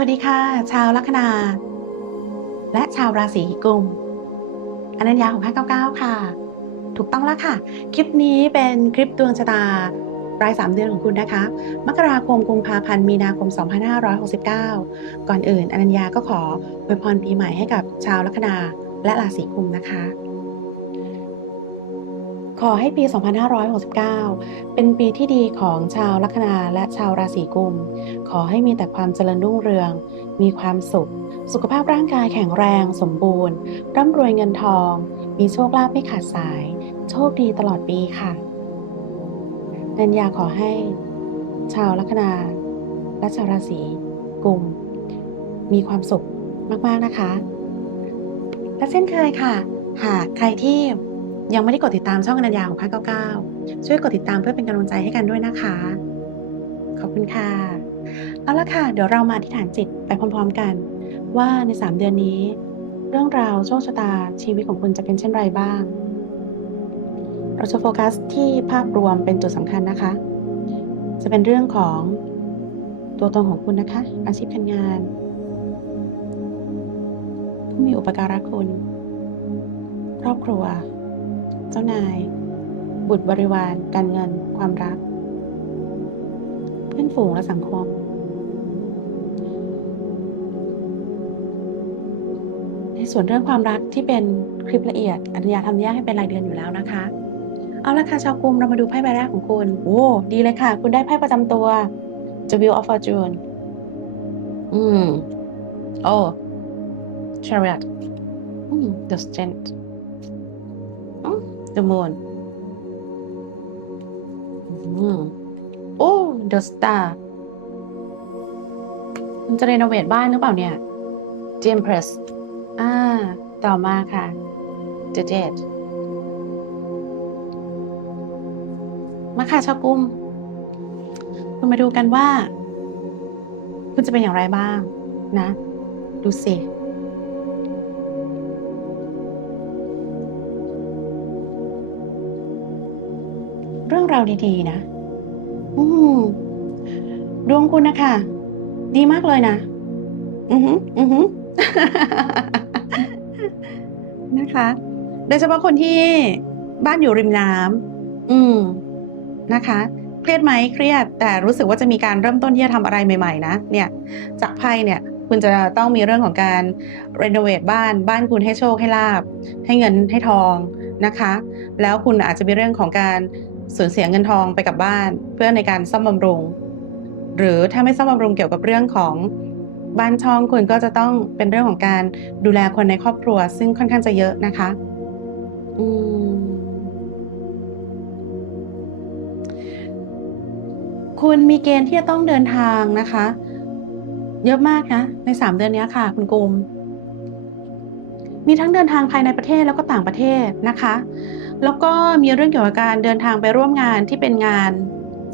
วัสดีค่ะ ชาวลัคนา และชาวราศีกุมอนัญญาของ599 ค่ะ ถูกต้องแล้วค่ะ คลิปนี้เป็นคลิปดวงชะตาราย 3 เดือนของคุณนะคะ มกราคมกุมภาพันธ์ มีนาคม 2569 ก่อนอื่นอนัญญาก็ขออวยพรปีใหม่ให้กับชาวลัคนาและราศีกุมนะคะ ขอให้ปี 2569 เป็นปีที่ดีของชาวลัคนาและชาวราศีกุม ขอให้มีแต่ความเจริญรุ่งเรือง มีความสุข สุขภาพร่างกายแข็งแรงสมบูรณ์ ร่ำรวยเงินทอง มีโชคลาภไม่ขาดสาย โชคดีตลอดปีค่ะนันยาขอให้ ชาวลัคนา และชาวราศีกุม มีความสุขมากๆนะคะ และเช่นเคยค่ะ หากใครที่ ยังไม่ได้กดติดตามช่องอนัญญาของ599 ช่วยกดติดตามเพื่อเป็นกำลังใจให้กันด้วยนะคะ ขอบคุณค่ะ เอาละค่ะ เดี๋ยวเรามาอธิษฐานจิตไปพร้อมๆกัน ว่าใน 3 เดือนนี้ เรื่องราวโชคชะตาชีวิตของคุณจะเป็นเช่นไรบ้าง เราจะโฟกัสที่ภาพรวมเป็นจุดสำคัญนะคะ จะเป็นเรื่องของตัวตนของคุณนะคะ อาชีพการงานผู้มีอุปการะคุณ ครอบครัว เจ้านาย บุตรบริวาร การเงิน ความรัก เพื่อนฝูงและสังคม ในส่วนเรื่องความรักที่เป็นคลิปละเอียดอนุญาตทำแยกให้เป็นรายเดือนอยู่แล้วนะคะ เอาละค่ะชาวกลุ่มเรามาดูไพ่ใบแรกของคุณ โอ้ดีเลยค่ะ คุณได้ไพ่ประจำตัว The Wheel of Fortune อืม โอ้ Chariot อืม The Strength อืม The Moon อืมโอ้ The Star คุณจะรีโนเวทบ้านหรือเปล่าเนี่ย The Empress อ่า ต่อมาค่ะ The Jade มาค่ะชาวกลุ่มคุณมาดูกันว่า คุณจะเป็นอย่างไรบ้าง นะ ดูสิ เรื่องราวดีๆ นะ อืมดวงคุณนะคะ ดีมากเลยนะ อือหือ อือหือ นะคะ โดยเฉพาะคนที่บ้านอยู่ริมน้ำอืม นะคะ เครียดไหมเครียด แต่รู้สึกว่าจะมีการเริ่มต้นที่จะทำอะไรใหม่ๆ นะ เนี่ย จากไพ่เนี่ยคุณจะต้องมีเรื่องของการรีโนเวทบ้าน บ้านคุณให้โชคให้ลาบ ให้เงินให้ทองนะคะ แล้วคุณอาจจะมีเรื่องของการ สูญเสียเงินทองไปกับบ้านเพื่อในการซ่อมบำรุง หรือถ้าไม่ซ่อมบำรุงเกี่ยวกับเรื่องของบ้านช่องคุณก็จะต้องเป็นเรื่องของการดูแลคนในครอบครัว ซึ่งค่อนข้างจะเยอะนะคะอืมคุณมีเกณฑ์ที่จะต้องเดินทางนะคะ เยอะมากนะในสามเดือนนี้ค่ะ คุณกุมมีทั้งเดินทางภายในประเทศแล้วก็ต่างประเทศนะคะ แล้วก็มีเรื่องเกี่ยวกับการเดินทางไปร่วมงานที่เป็นงาน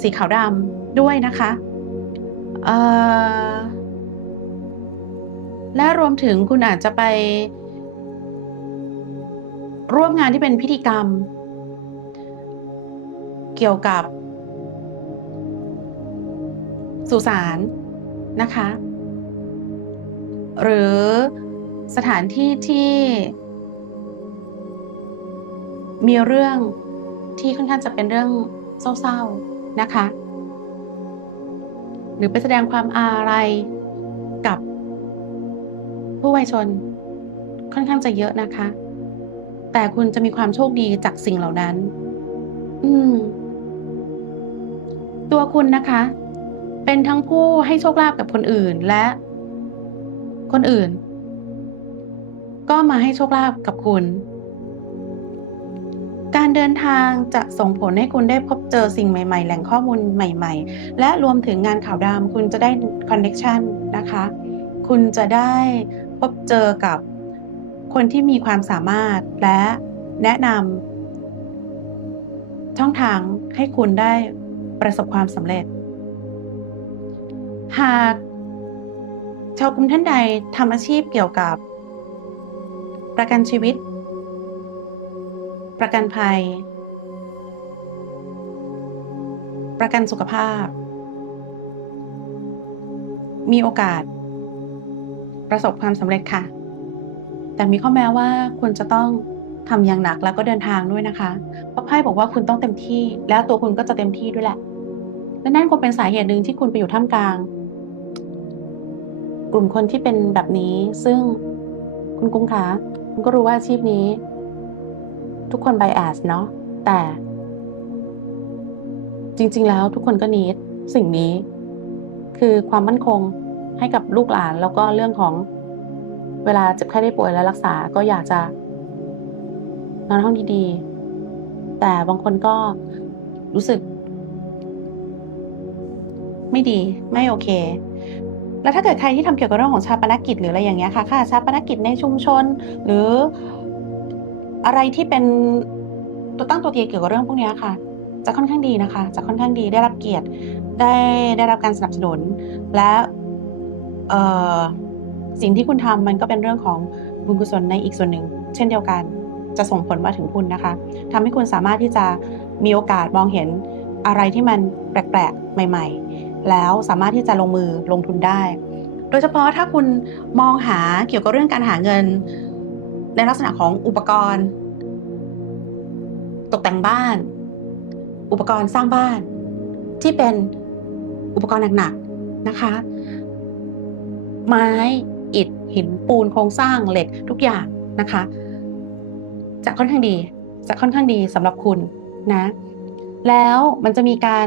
สีขาวดำด้วยนะคะและรวมถึงคุณอาจจะไป ร่วมงานที่เป็นพิธีกรรม เกี่ยวกับสุสานนะคะ หรือสถานที่ที่ มีเรื่องที่ค่อนข้างจะเป็นเรื่องเศร้าๆนะคะ หรือไปแสดงความอาลัยกับผู้วัยชนค่อนข้างจะเยอะนะคะ แต่คุณจะมีความโชคดีจากสิ่งเหล่านั้น อืม ตัวคุณนะคะ เป็นทั้งผู้ให้โชคลาภกับคนอื่นและ คนอื่น ก็มาให้โชคลาภกับคุณ การเดินทางจะส่งผลให้คุณได้พบเจอสิ่งใหม่ ๆ แหล่งข้อมูลใหม่ ๆ และรวมถึงงานข่าวดำคุณจะได้คอนเน็ชันนะคะ คุณจะได้พบเจอกับคนที่มีความสามารถและแนะนำช่องทางให้คุณได้ประสบความสำเร็จ หากชาวกลุ่มท่านใดทำอาชีพเกี่ยวกับประกันชีวิต ประกันภัย ประกันสุขภาพ มีโอกาส ประสบความสำเร็จค่ะ แต่มีข้อแม้ว่าคุณจะต้องทำอย่างหนักแล้วก็เดินทางด้วยนะคะ เพราะไพ่บอกว่าคุณต้องเต็มที่ แล้วตัวคุณก็จะเต็มที่ด้วยแหละ และนั่นคงเป็นสาเหตุหนึ่งที่คุณไปอยู่ท่ามกลาง กลุ่มคนที่เป็นแบบนี้ ซึ่งคุณกุ้งคะคุณก็รู้ว่าอาชีพนี้ ทุกคนไบแอสเนาะแต่จริง ๆ แล้วทุกคนก็นิดสิ่งนี้ คือความมั่นคงให้กับลูกหลานแล้วก็เรื่องของเวลาเจ็บไข้ได้ป่วยและรักษาก็อยากจะนอนห้องดีๆ แต่บางคนก็รู้สึก ไม่ดีไม่โอเค แล้วถ้าเกิดใครที่ทำเกี่ยวกับเรื่องของชาปนกิจหรืออะไรอย่างเงี้ยค่ะ ค่าชาปนกิจในชุมชน หรือ อะไรที่เป็นตัวตั้งตัวตีเกี่ยวกับเรื่องพวกนี้ค่ะ จะค่อนข้างดีนะคะ จะค่อนข้างดีได้รับเกียรติได้ได้รับการสนับสนุน และสิ่งที่คุณทำมันก็เป็นเรื่องของบุญกุศลในอีกส่วนหนึ่ง เช่นเดียวกันจะส่งผลมาถึงคุณนะคะทำให้คุณสามารถที่จะมีโอกาสมองเห็นอะไรที่มันแปลกๆ ใหม่ ๆ แล้วสามารถที่จะลงมือลงทุนได้ โดยเฉพาะถ้าคุณมองหาเกี่ยวกับเรื่องการหาเงิน ในลักษณะของอุปกรณ์ ตกแต่งบ้าน อุปกรณ์สร้างบ้าน ที่เป็นอุปกรณ์หนักๆนะคะ ไม้อิฐหินปูนโครงสร้างเหล็กทุกอย่างนะคะ จะค่อนข้างดีจะค่อนข้างดีสำหรับคุณนะ แล้วมันจะมีการ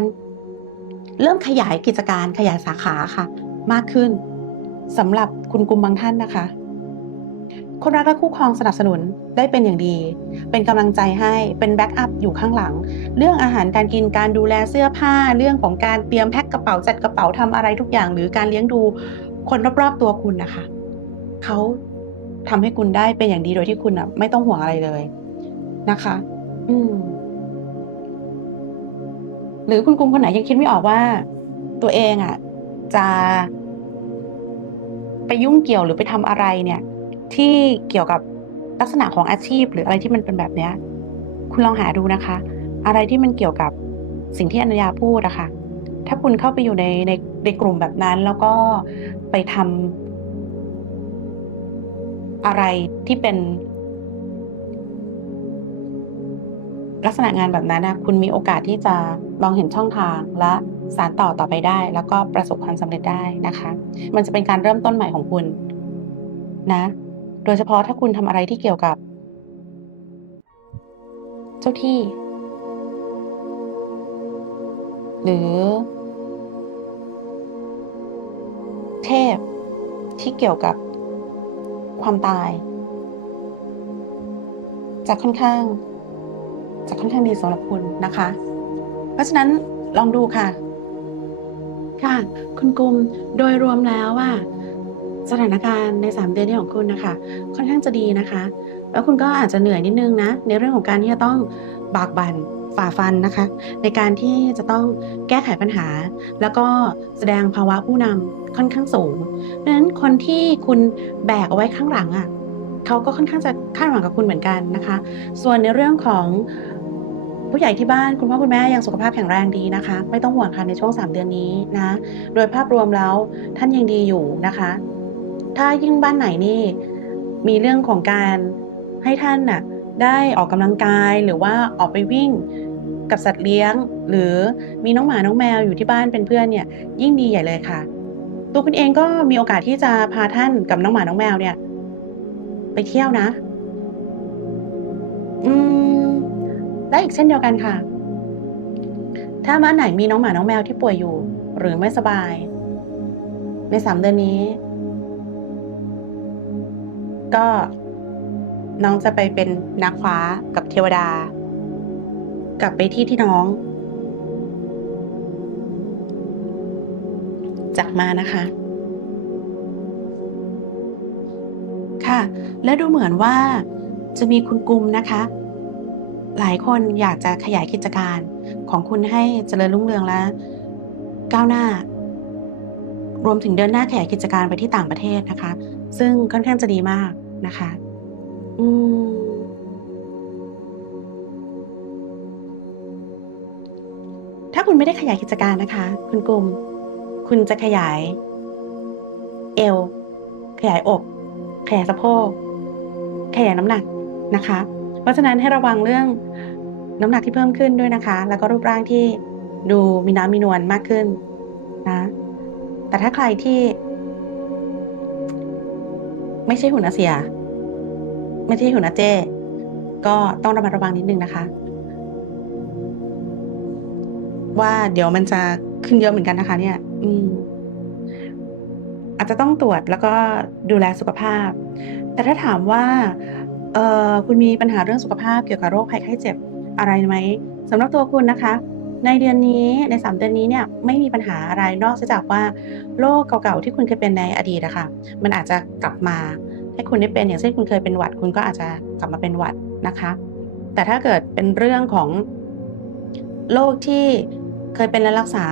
เริ่มขยายกิจการขยายสาขาค่ะ มากขึ้นสำหรับคุณกลุ่มบางท่านนะคะ คนรักและคู่ครองสนับสนุนได้เป็นอย่างดี เป็นกำลังใจให้เป็นแบ็กอัพอยู่ข้างหลัง เรื่องอาหารการกินการดูแลเสื้อผ้า เรื่องของการเตรียมแพ็คกระเป๋าจัดกระเป๋าทำอะไรทุกอย่าง หรือการเลี้ยงดูคนรอบๆตัวคุณนะคะเขาทำให้คุณได้เป็นอย่างดีโดยที่คุณอะ ไม่ต้องห่วงอะไรเลยนะคะ อืม หรือคุณกลุ่มคนไหนยังคิดไม่ออกว่า ตัวเองอะ จะ ไปยุ่งเกี่ยวหรือไปทำอะไรเนี่ย ที่เกี่ยวกับลักษณะของอาชีพ หรืออะไรที่มันเป็นแบบเนี้ยคุณลองหาดูนะคะ อะไรที่มันเกี่ยวกับสิ่งที่อนัญาพูดอะค่ะ ถ้าคุณเข้าไปอยู่ในในในกลุ่มแบบนั้น แล้วก็ไปทำอะไรที่เป็น ลักษณะงานแบบนั้นนะคุณมีโอกาสที่จะมองเห็นช่องทางและสานต่อต่อไปได้ แล้วก็ประสบความสำเร็จได้นะคะ มันจะเป็นการเริ่มต้นใหม่ของคุณนะ โดยเฉพาะถ้าคุณทำอะไรที่เกี่ยวกับ เจ้าที่ หรือ เทพที่เกี่ยวกับความตาย จะค่อนข้าง จะค่อนข้างดีสำหรับคุณนะคะ เพราะฉะนั้นลองดูค่ะ ค่ะ คุณกุมโดยรวมแล้วว่า สถานการณ์ใน 3 เดือนนี้ของคุณนะคะ ค่อนข้างจะดีนะคะ แล้วคุณก็อาจจะเหนื่อยนิดนึงนะ ในเรื่องของการที่จะต้องบากบั่นฝ่าฟันนะคะ ในการที่จะต้องแก้ไขปัญหา แล้วก็แสดงภาวะผู้นำค่อนข้างสูงดังนั้นคนที่คุณแบกเอาไว้ข้างหลังอะ่ะเขาก็ค่อนข้างจะคาดหวังกับคุณเหมือนกันนะคะ ส่วนในเรื่องของผู้ใหญ่ที่บ้านคุณพ่อคุณแม่ยังสุขภาพแข็งแรงดีนะคะ ไม่ต้องห่วงค่ะในช่วง 3 เดือนนี้นะ โดยภาพรวมแล้วท่านยังดีอยู่นะคะ ถ้ายิ่งบ้านไหนนี่ มีเรื่องของการให้ท่านน่ะได้ออกกำลังกายหรือว่าออกไปวิ่งกับสัตว์เลี้ยง หรือมีน้องหมาน้องแมวอยู่ที่บ้านเป็นเพื่อนเนี่ยยิ่งดีใหญ่เลยค่ะ ตัวคุณเองก็มีโอกาสที่จะพาท่านกับน้องหมาน้องแมวเนี่ย ไปเที่ยวนะ อืมและอีกเช่นเดียวกันค่ะ ถ้าบ้านไหนมีน้องหมาน้องแมวที่ป่วยอยู่ หรือไม่สบาย ในสามเดือนนี้ ก็น้องจะไปเป็นนักฟ้ากับเทวดา กลับไปที่ที่น้อง จากมานะคะ ค่ะ และดูเหมือนว่าจะมีคุณกุมนะคะ หลายคนอยากจะขยายกิจการของคุณให้เจริญรุ่งเรืองและก้าวหน้ารวมถึงเดินหน้าขยายกิจการไปที่ต่างประเทศนะคะ ซึ่งค่อนข้างจะดีมากนะคะ อืมถ้าคุณไม่ได้ขยายกิจการนะคะ คุณกลุ่ม คุณจะขยาย เอว ขยายอก ขยายสะโพก ขยายน้ำหนักนะคะ เพราะฉะนั้นให้ระวังเรื่องน้ำหนักที่เพิ่มขึ้นด้วยนะคะ แล้วก็รูปร่างที่ดูมีน้ำมีนวลมากขึ้นนะ แต่ถ้าใครที่ ไม่ใช่หุ่นอาเซีย ไม่ใช่หุ่นอาเจ ก็ต้องระมัดระวังนิดนึงนะคะ ว่าเดี๋ยวมันจะขึ้นเยอะเหมือนกันนะคะ เนี่ย อืม อาจจะต้องตรวจแล้วก็ดูแลสุขภาพ แต่ถ้าถามว่า เออคุณมีปัญหาเรื่องสุขภาพเกี่ยวกับโรคภัยไข้เจ็บอะไรไหมสำหรับตัวคุณนะคะ ในเดือนนี้ใน 3 เดือนนี้เนี่ยไม่มีปัญหาอะไรนอกจากว่าโรคเก่าๆที่คุณเคยเป็นในอดีตอะค่ะมันอาจจะกลับมาให้คุณได้เป็นอย่างเช่นคุณเคยเป็นหวัด คุณก็อาจจะกลับมาเป็นหวัดนะคะ แต่ถ้าเกิดเป็นเรื่องของโรคที่เคยเป็นและรักษา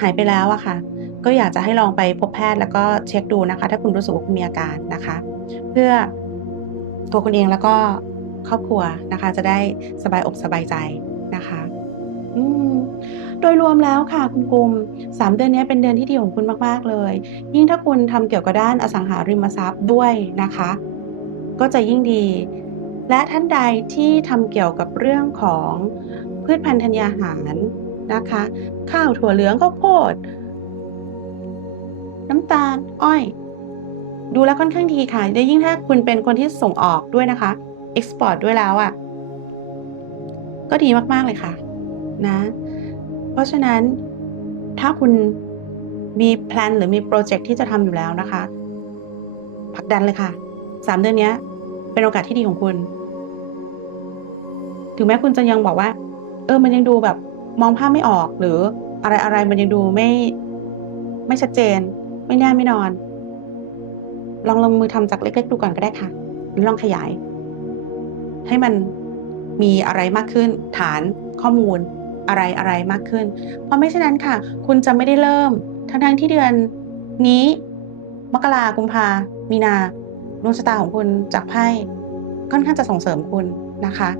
หายไปแล้วอะค่ะ ก็อยากจะให้ลองไปพบแพทย์แล้วก็เช็คดูนะคะ ถ้าคุณรู้สึกว่าคุณมีอาการนะคะ เพื่อตัวคุณเองแล้วก็ครอบครัวนะคะ จะได้สบายอกสบายใจ อืมโดยรวมแล้วค่ะคุณกุม3เดือนนี้เป็นเดือนที่ดีของคุณมากๆเลย ยิ่งถ้าคุณทำเกี่ยวกับด้านอสังหาริมทรัพย์ด้วยนะคะ ก็จะยิ่งดี และท่านใดที่ทำเกี่ยวกับเรื่องของพืชพันธุ์ธัญญาหารนะคะ ข้าวถั่วเหลืองข้าวโพด น้ำตาลอ้อย ดูแล้วค่อนข้างดีค่ะและยิ่งถ้าคุณเป็นคนที่ส่งออกด้วยนะคะ เอ็กซ์พอร์ตด้วยแล้วอะ ก็ดีมาก ๆ เลยค่ะ นะ เพราะฉะนั้นถ้าคุณมีแพลนหรือมีโปรเจกต์ที่จะทำอยู่แล้วนะคะผลักดันเลยค่ะ3เดือนนี้เป็นโอกาสที่ดีของคุณ ถึงแม้คุณจะยังบอกว่า เออ มันยังดูแบบมองภาพไม่ออกหรืออะไรอะไรมันยังดูไม่ ไม่ชัดเจน ไม่แน่ไม่นอน ลองลงมือทำจากเล็ก ๆ ดูก่อนก็ได้ค่ะลองขยาย ให้มันมีอะไรมากขึ้นฐานข้อมูล อะไรอะไรมากขึ้น เพราะไม่เช่นนั้นค่ะ คุณจะไม่ได้เริ่ม ทั้งๆที่เดือนนี้ มกรากุมภามีนาดวงชะตาของคุณจากไพ่ค่อนข้างจะส่งเสริมคุณนะคะ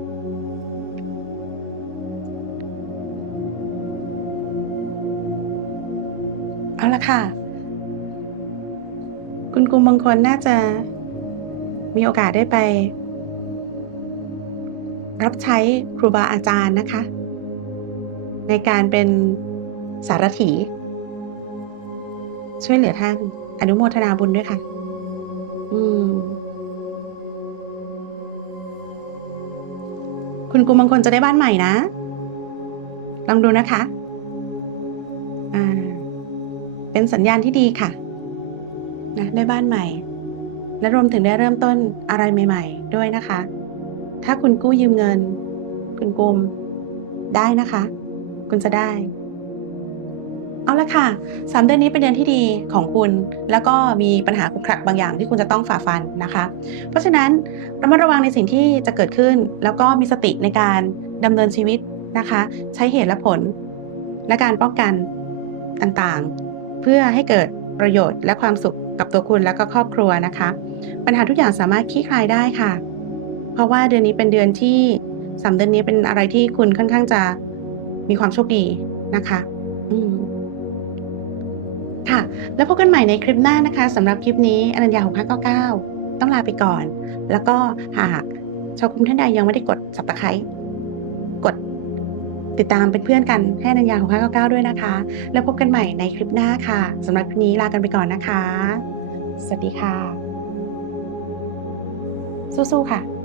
เอาละค่ะ คุณกุมบางคนน่าจะมีโอกาสได้ไป รับใช้ครูบาอาจารย์นะคะ ในการเป็นสารถี ช่วยเหลือท่าน อนุโมทนาบุญด้วยค่ะ อืม คุณกุมบางคนจะได้บ้านใหม่นะ ลองดูนะคะ อ่า เป็นสัญญาณที่ดีค่ะนะได้บ้านใหม่ และรวมถึงได้เริ่มต้นอะไรใหม่ ๆ ด้วยนะคะ ถ้าคุณกู้ยืมเงิน คุณกุมได้นะคะ คุณจะได้ เอาละค่ะ3เดือนนี้เป็นเดือนที่ดีของคุณ แล้วก็มีปัญหาขรุกขลักบางอย่างที่คุณจะต้องฝ่าฟันนะคะ เพราะฉะนั้นระมัดระวังในสิ่งที่จะเกิดขึ้น แล้วก็มีสติในการดำเนินชีวิตนะคะ ใช้เหตุและผล และการป้องกันต่างๆ เพื่อให้เกิดประโยชน์และความสุขกับตัวคุณและก็ครอบครัวนะคะ ปัญหาทุกอย่างสามารถคลี่คลายได้ค่ะ เพราะว่าเดือนนี้เป็นเดือนที่สามเดือนนี้เป็นอะไรที่คุณค่อนข้างจะ มีความโชคดีนะคะค่ะ แล้วพบกันใหม่ในคลิปหน้านะคะสำหรับคลิปนี้อนัญญา6599 ต้องลาไปก่อน แล้วก็หากชาวกลุ่มท่านใดยังไม่ได้กด subscribe กดติดตามเป็นเพื่อนกันให้อนัญญา6599 ด้วยนะคะ แล้วพบกันใหม่ในคลิปหน้าค่ะสำหรับคลิปนี้ลากันไปก่อนนะคะ สวัสดีค่ะ สู้ๆค่ะ